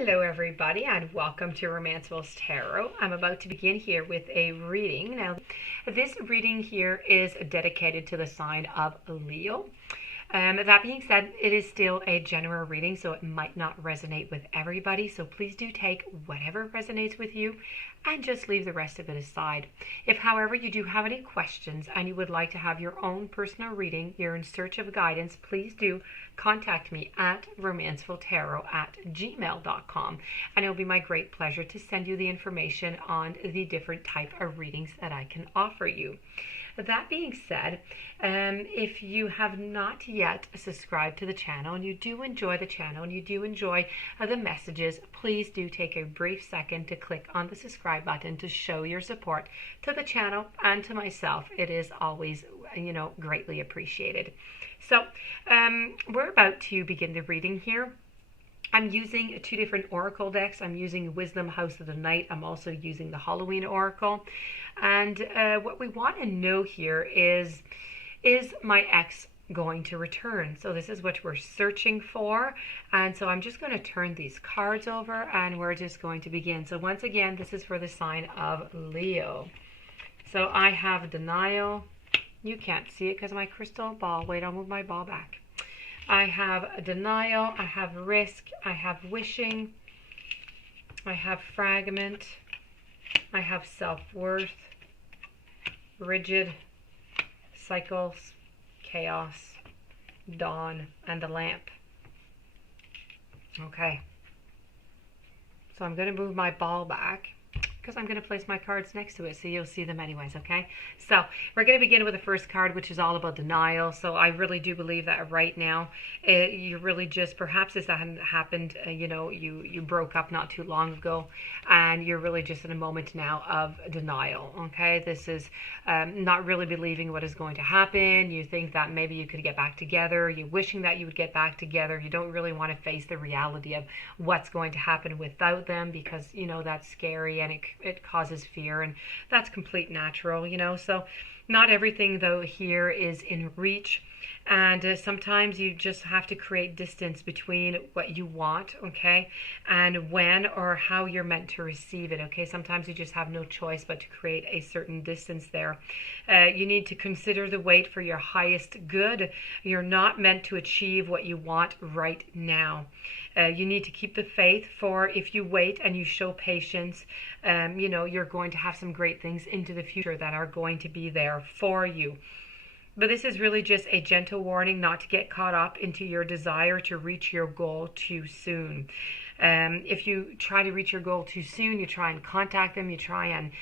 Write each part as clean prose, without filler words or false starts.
Hello everybody and welcome to Romancefull's Tarot. I'm about to begin here with a reading. Now this reading here is dedicated to the sign of Leo. That being said, it is still a general reading, so it might not resonate with everybody. So please do take whatever resonates with you and just leave the rest of it aside. If, however, you do have any questions and you would like to have your own personal reading, you're in search of guidance, please do contact me at romancefulltarot@gmail.com, and it will be my great pleasure to send you the information on the different type of readings that I can offer you. That being said, if you have not yet subscribed to the channel and you do enjoy the channel and you do enjoy the messages, please do take a brief second to click on the subscribe button to show your support to the channel and to myself. It is always, greatly appreciated. So we're about to begin the reading here. I'm using two different oracle decks. I'm using Wisdom House of the Night. I'm also using the Halloween Oracle. And what we want to know here is my ex going to return? So this is what we're searching for. And so I'm just going to turn these cards over and we're just going to begin. So once again, this is for the sign of Leo. So I have denial. You can't see it because of my crystal ball. Wait, I'll move my ball back. I have denial, I have risk, I have wishing, I have fragment, I have self-worth, rigid, cycles, chaos, dawn, and the lamp. Okay. So I'm going to move my ball back because I'm going to place my cards next to it so you'll see them anyways, okay? So we're going to begin with the first card, which is all about denial. So I really do believe that right now you really just, perhaps this hadn't happened, you broke up not too long ago and you're really just in a moment now of denial, okay? This is not really believing what is going to happen. You think that maybe you could get back together. You're wishing that you would get back together. You don't really want to face the reality of what's going to happen without them because, that's scary and it causes fear, and that's complete natural, so not everything though here is in reach, and sometimes you just have to create distance between what you want, okay, and when or how you're meant to receive it, okay? Sometimes you just have no choice but to create a certain distance there. You need to consider the wait for your highest good. You're not meant to achieve what you want right now. You need to keep the faith, for if you wait and you show patience, you're going to have some great things into the future that are going to be there for you. But this is really just a gentle warning not to get caught up into your desire to reach your goal too soon. If you try to reach your goal too soon, you try and contact them, you try and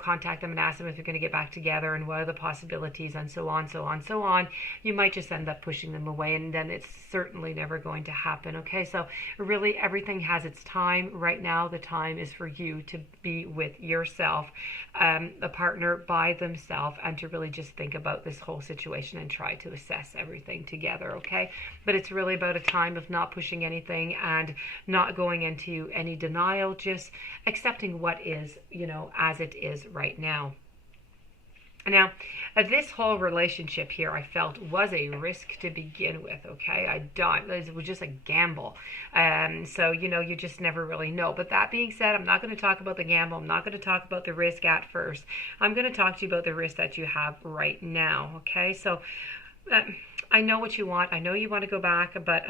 contact them and ask them if you're going to get back together and what are the possibilities and so on, you might just end up pushing them away, and then it's certainly never going to happen, okay? So really everything has its time. Right now the time is for you to be with yourself, a partner by themselves, and to really just think about this whole situation and try to assess everything together, okay? But it's really about a time of not pushing anything and not going into any denial, just accepting what is, as it is right now. Now, this whole relationship here, I felt, was a risk to begin with, okay? It was just a gamble. So, you just never really know. But that being said, I'm not going to talk about the gamble. I'm not going to talk about the risk at first. I'm going to talk to you about the risk that you have right now, okay? So, I know what you want. I know you want to go back, but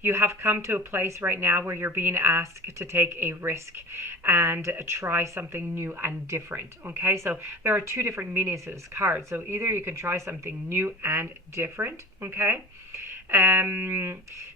you have come to a place right now where you're being asked to take a risk and try something new and different, okay? So there are two different meanings to this card. So either you can try something new and different, okay?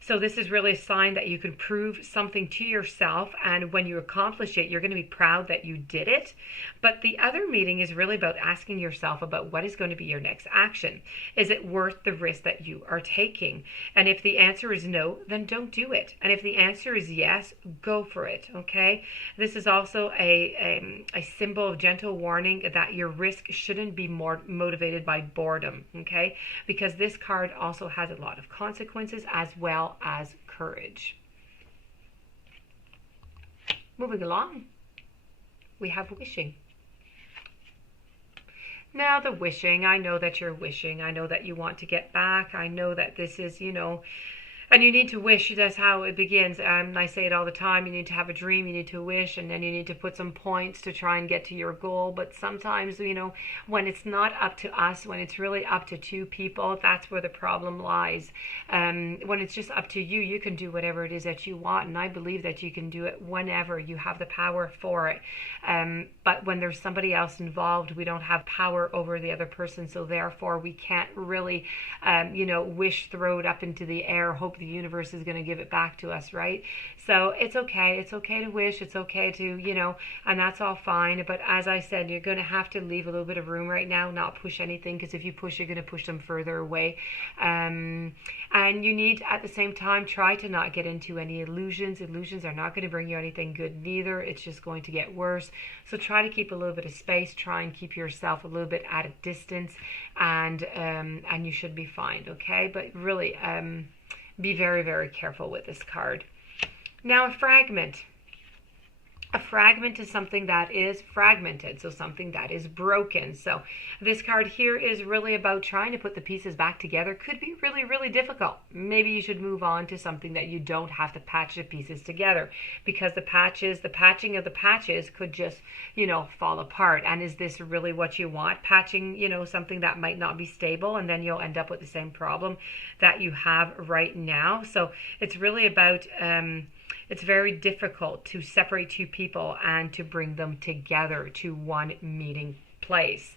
So this is really a sign that you can prove something to yourself, and when you accomplish it, you're going to be proud that you did it. But the other meaning is really about asking yourself about what is going to be your next action. Is it worth the risk that you are taking? And if the answer is no, then don't do it. And if the answer is yes, go for it, okay? This is also a symbol of gentle warning that your risk shouldn't be more motivated by boredom, okay? Because this card also has a lot of consequences as well as courage. Moving along, we have wishing. Now the wishing, I know that you're wishing. I know that you want to get back. I know that this is, And you need to wish. That's how it begins. I say it all the time. You need to have a dream. You need to wish, and then you need to put some points to try and get to your goal. But sometimes, when it's not up to us, when it's really up to two people, that's where the problem lies. When it's just up to you, you can do whatever it is that you want. And I believe that you can do it whenever you have the power for it. But when there's somebody else involved, we don't have power over the other person. So therefore, we can't really, wish, throw it up into the air, hope the universe is going to give it back to us, right? So it's okay. It's okay to wish. It's okay to, and that's all fine. But as I said, you're going to have to leave a little bit of room right now, not push anything, because if you push, you're going to push them further away. And you need, at the same time, try to not get into any illusions. Illusions are not going to bring you anything good neither. It's just going to get worse. So try to keep a little bit of space. Try and keep yourself a little bit at a distance, and you should be fine, okay? But really, be very, very careful with this card. Now, a fragment. A fragment is something that is fragmented, so something that is broken. So this card here is really about trying to put the pieces back together. Could be really, really difficult. Maybe you should move on to something that you don't have to patch the pieces together, because the patching of the patches could just, fall apart. And is this really what you want? Patching, something that might not be stable, and then you'll end up with the same problem that you have right now. So it's really about, it's very difficult to separate two people and to bring them together to one meeting place.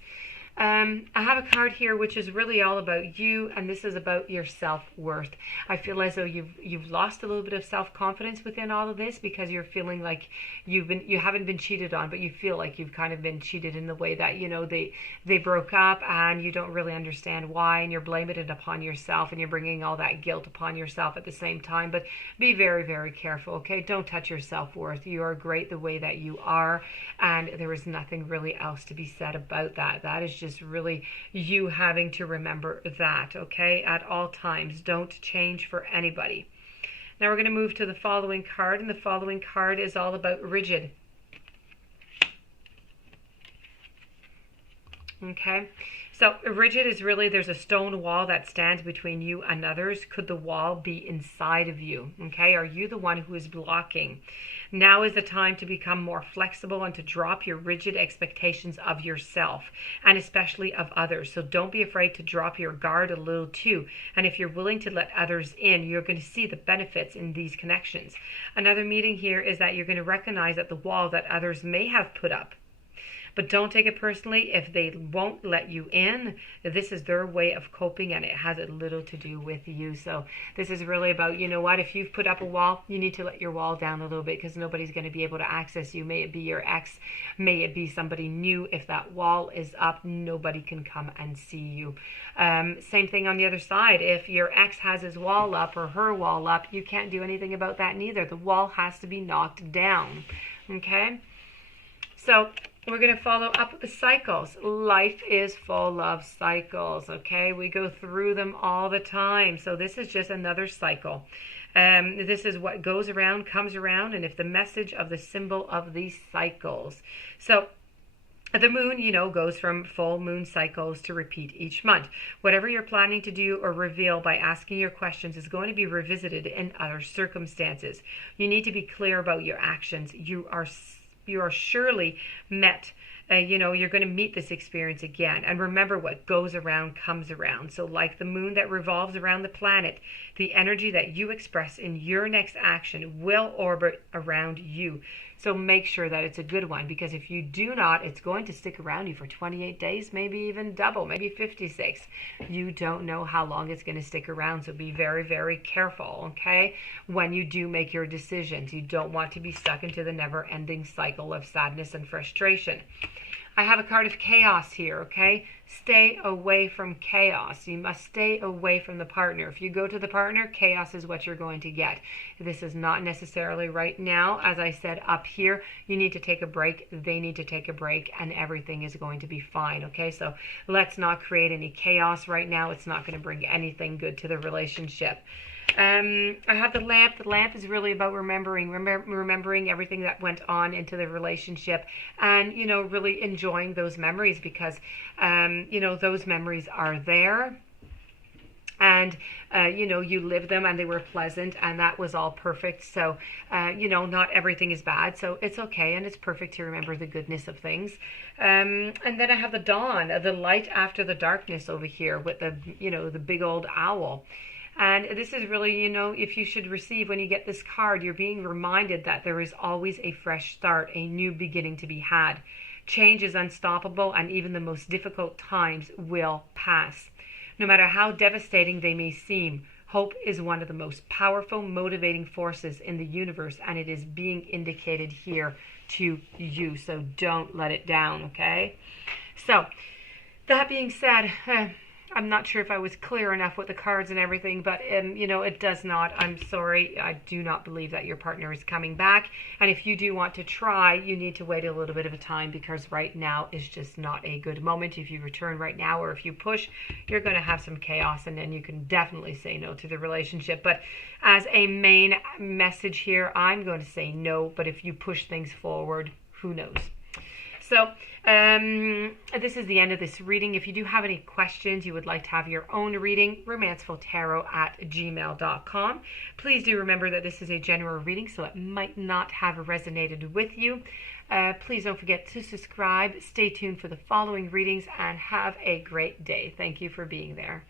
I have a card here which is really all about you, and this is about your self-worth. I feel as though you've lost a little bit of self-confidence within all of this, because you're feeling like you haven't been cheated on, but you feel like you've kind of been cheated in the way that they broke up, and you don't really understand why, and you're blaming it upon yourself, and you're bringing all that guilt upon yourself at the same time. But be very, very careful, okay? Don't touch your self-worth. You are great the way that you are, and there is nothing really else to be said about that. That is just really you having to remember that, okay, at all times. Don't change for anybody. Now we're going to move to the following card, and the following card is all about rigid. Okay, so rigid is really, there's a stone wall that stands between you and others. Could the wall be inside of you? Okay, are you the one who is blocking? Now is the time to become more flexible and to drop your rigid expectations of yourself, and especially of others. So don't be afraid to drop your guard a little too. And if you're willing to let others in, you're going to see the benefits in these connections. Another meaning here is that you're going to recognize that the wall that others may have put up, but don't take it personally if they won't let you in. This is their way of coping, and it has a little to do with you. So this is really about, if you've put up a wall, you need to let your wall down a little bit, because nobody's going to be able to access you. May it be your ex, may it be somebody new. If that wall is up, nobody can come and see you. Same thing on the other side. If your ex has his wall up or her wall up, you can't do anything about that neither. The wall has to be knocked down. Okay? So we're going to follow up with the cycles. Life is full of cycles, okay? We go through them all the time. So this is just another cycle. This is what goes around, comes around, and if the message of the symbol of these cycles. So the moon, goes from full moon cycles to repeat each month. Whatever you're planning to do or reveal by asking your questions is going to be revisited in other circumstances. You need to be clear about your actions. You are surely met. You're going to meet this experience again. And remember, what goes around comes around. So like the moon that revolves around the planet, the energy that you express in your next action will orbit around you. So make sure that it's a good one, because if you do not, it's going to stick around you for 28 days, maybe even double, maybe 56. You don't know how long it's going to stick around, so be very, very careful, okay? When you do make your decisions, you don't want to be stuck into the never-ending cycle of sadness and frustration. I have a card of chaos here, okay? Stay away from chaos. You must stay away from the partner. If you go to the partner, chaos is what you're going to get. This is not necessarily right now. As I said up here, you need to take a break. They need to take a break, and everything is going to be fine, okay? So let's not create any chaos right now. It's not going to bring anything good to the relationship. I have the lamp. The lamp is really about remembering everything that went on into the relationship, and really enjoying those memories, because those memories are there. and you lived them and they were pleasant and that was all perfect. So not everything is bad, so it's okay and it's perfect to remember the goodness of things. And then I have the dawn, the light after the darkness over here with the big old owl. And this is really, if you should receive, when you get this card, you're being reminded that there is always a fresh start, a new beginning to be had. Change is unstoppable, and even the most difficult times will pass. No matter how devastating they may seem, hope is one of the most powerful motivating forces in the universe, and it is being indicated here to you. So don't let it down, okay? So that being said, I'm not sure if I was clear enough with the cards and everything, but it does not. I'm sorry. I do not believe that your partner is coming back. And if you do want to try, you need to wait a little bit of a time, because right now is just not a good moment. If you return right now, or if you push, you're going to have some chaos, and then you can definitely say no to the relationship. But as a main message here, I'm going to say no. But if you push things forward, who knows? So this is the end of this reading. If you do have any questions, you would like to have your own reading, romancefulltarot@gmail.com. Please do remember that this is a general reading, so it might not have resonated with you. Please don't forget to subscribe. Stay tuned for the following readings, and have a great day. Thank you for being there.